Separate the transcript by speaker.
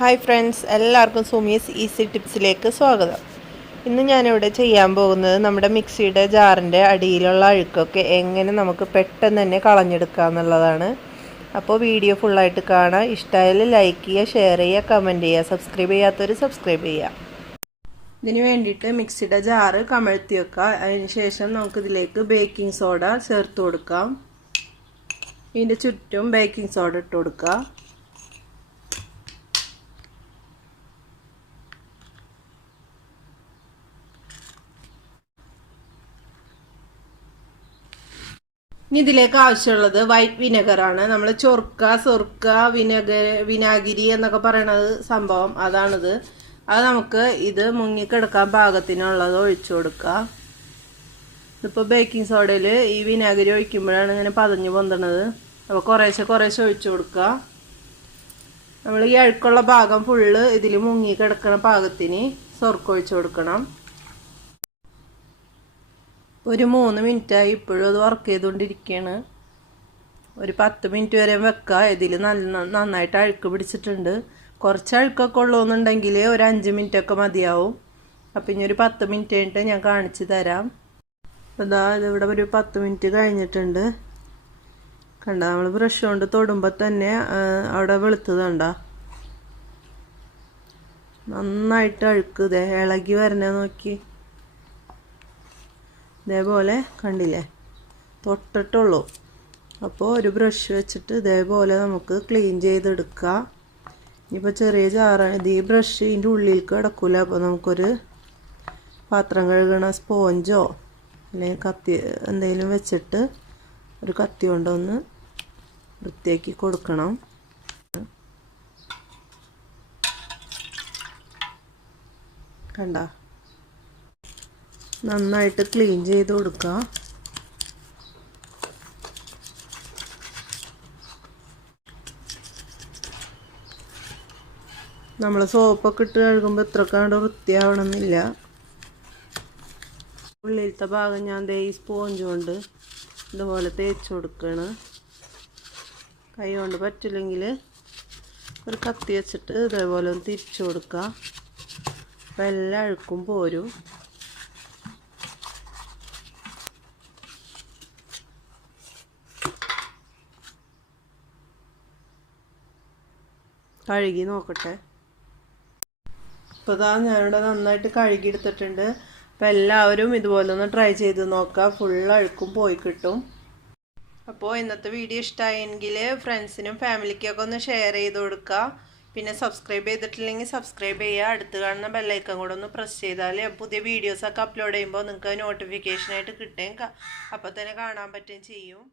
Speaker 1: Hi friends എല്ലാവർക്കും Sumi's easy ടിപ്സിലേക്ക് സ്വാഗതം. ഇന്ന് ഞാനിവിടെ ചെയ്യാൻ പോകുന്നത് നമ്മുടെ മിക്സിയുടെ ജാറിന്റെ അടിയിലുള്ള അഴുക്കൊക്കെ എങ്ങനെ നമുക്ക് പെട്ടെന്ന് തന്നെ കളഞ്ഞെടുക്കുക എന്നുള്ളതാണ്. അപ്പോൾ വീഡിയോ ഫുള്ളായിട്ട് കാണാം. ഇഷ്ടമായാൽ ലൈക്ക് ചെയ്യുക ഷെയർ ചെയ്യുക കമന്റ് ചെയ്യുക സബ്സ്ക്രൈബ് ചെയ്യാത്തവർ സബ്സ്ക്രൈബ് ചെയ്യുക. ഇതിന് വേണ്ടിയിട്ട് മിക്സിയുടെ ജാറ് കമഴ്ത്തി വെക്കുക. അതിന് ശേഷം നമുക്കിതിലേക്ക് ബേക്കിംഗ് സോഡ ചേർത്ത് കൊടുക്കാം. ഇതിന്റെ ചുറ്റും ബേക്കിംഗ് സോഡ ഇട്ട് കൊടുക്കുക. ഇനി ഇതിലേക്ക് ആവശ്യമുള്ളത് വൈറ്റ് വിനെഗറാണ് നമ്മൾ ചൊർക്ക സൊർക്ക വിനെഗർ വിനാഗിരി എന്നൊക്കെ പറയണത് സംഭവം അതാണിത്. അത് നമുക്ക് ഇത് മുങ്ങിക്കിടക്കാൻ പാകത്തിനുള്ളത് ഒഴിച്ചു കൊടുക്കുക. ഇതിപ്പോൾ ബേക്കിംഗ് സോഡയിൽ ഈ വിനാഗിരി ഒഴിക്കുമ്പോഴാണ് ഇങ്ങനെ പതഞ്ഞ് പൊന്തണത്. അപ്പോൾ കുറേശ്ശെ കുറേശ്ശെ ഒഴിച്ചു കൊടുക്കുക. നമ്മൾ ഈ അഴുക്കുള്ള ഭാഗം ഫുള്ള് ഇതിൽ മുങ്ങി കിടക്കുന്ന പാകത്തിന് സൊർക്ക ഒഴിച്ചു കൊടുക്കണം. ഒരു മൂന്ന് മിനിറ്റായി ഇപ്പോഴും അത് വർക്ക് ചെയ്തുകൊണ്ടിരിക്കുകയാണ് ഒരു പത്ത് മിനിറ്റ് വരെ വെക്കുക ഇതിൽ നല്ല നന്നായിട്ട് അഴുക്ക് പിടിച്ചിട്ടുണ്ട്. കുറച്ച് അഴുക്കൊക്കെ ഉള്ളൂന്നുണ്ടെങ്കിൽ ഒരു അഞ്ച് മിനിറ്റൊക്കെ മതിയാവും. അപ്പം ഇനി ഒരു പത്ത് മിനിറ്റ് കഴിഞ്ഞിട്ട് ഞാൻ കാണിച്ചു തരാം. അതാ ഇതിവിടെ ഒരു പത്ത് മിനിറ്റ് കഴിഞ്ഞിട്ടുണ്ട്. കണ്ട നമ്മൾ ബ്രഷ് കൊണ്ട് തൊടുമ്പോൾ തന്നെ അവിടെ വെളുത്തത് കണ്ട. നന്നായിട്ട് അഴുക്ക് ഇതേ ഇളകി വരണേ നോക്കി. ഇതേപോലെ കണ്ടില്ലേ? തൊട്ടിട്ടുള്ളൂ. അപ്പോൾ ഒരു ബ്രഷ് വെച്ചിട്ട് ഇതേപോലെ നമുക്ക് ക്ലീൻ ചെയ്തെടുക്കുക ഇനിയിപ്പോൾ ചെറിയ ചാറ ഇത് ഈ ബ്രഷ് ഇതിന്റെ ഉള്ളിലേക്ക് കിടക്കില്ല അപ്പോൾ നമുക്കൊരു പാത്രം കഴുകണ സ്പോഞ്ചോ അല്ലെങ്കിൽ കത്തി എന്തെങ്കിലും വെച്ചിട്ട് ഒരു കത്തി കൊണ്ടൊന്ന് വൃത്തിയാക്കി കൊടുക്കണം. കണ്ട? നന്നായിട്ട് ക്ലീൻ ചെയ്ത് കൊടുക്കുക നമ്മൾ സോപ്പൊക്കെ ഇട്ട് കഴുകുമ്പോൾ ഇത്രക്കാണ്ട് വൃത്തിയാവണമെന്നില്ല. ഉള്ളിലത്തെ ഭാഗം ഞാൻ ദേ ഈ സ്പോഞ്ച് കൊണ്ട് ഇതുപോലെ തേച്ച് കൊടുക്കുകയാണ് കൈ കൊണ്ട് പറ്റില്ലെങ്കിൽ ഒരു കത്തി വെച്ചിട്ട് ഇതേപോലെ ഒന്ന് തിരിച്ചു കൊടുക്കുക അപ്പം എല്ലാം അഴുക്കും പോരും. കഴുകി നോക്കട്ടെ. ഇപ്പോൾ ഇതാ ഞാനിവിടെ നന്നായിട്ട് കഴുകി എടുത്തിട്ടുണ്ട് അപ്പോൾ എല്ലാവരും ഇതുപോലെ ഒന്ന് ട്രൈ ചെയ്ത് നോക്കുക. ഫുൾ അഴുക്കും പോയി കിട്ടും. അപ്പോൾ ഇന്നത്തെ വീഡിയോ ഇഷ്ടമായെങ്കിൽ ഫ്രണ്ട്സിനും ഫാമിലിക്കൊക്കെ ഒന്ന് ഷെയർ ചെയ്ത് കൊടുക്കുക. പിന്നെ സബ്സ്ക്രൈബ് ചെയ്തിട്ടില്ലെങ്കിൽ സബ്സ്ക്രൈബ് ചെയ്യുക. അടുത്ത് കാണുന്ന ബെല്ലൈക്കൺ കൂടെ ഒന്ന് പ്രസ് ചെയ്താൽ പുതിയ വീഡിയോസൊക്കെ അപ്ലോഡ് ചെയ്യുമ്പോൾ നിങ്ങൾക്ക് നോട്ടിഫിക്കേഷനായിട്ട് കിട്ടുകയും അപ്പോൾ തന്നെ കാണാൻ പറ്റുകയും ചെയ്യും.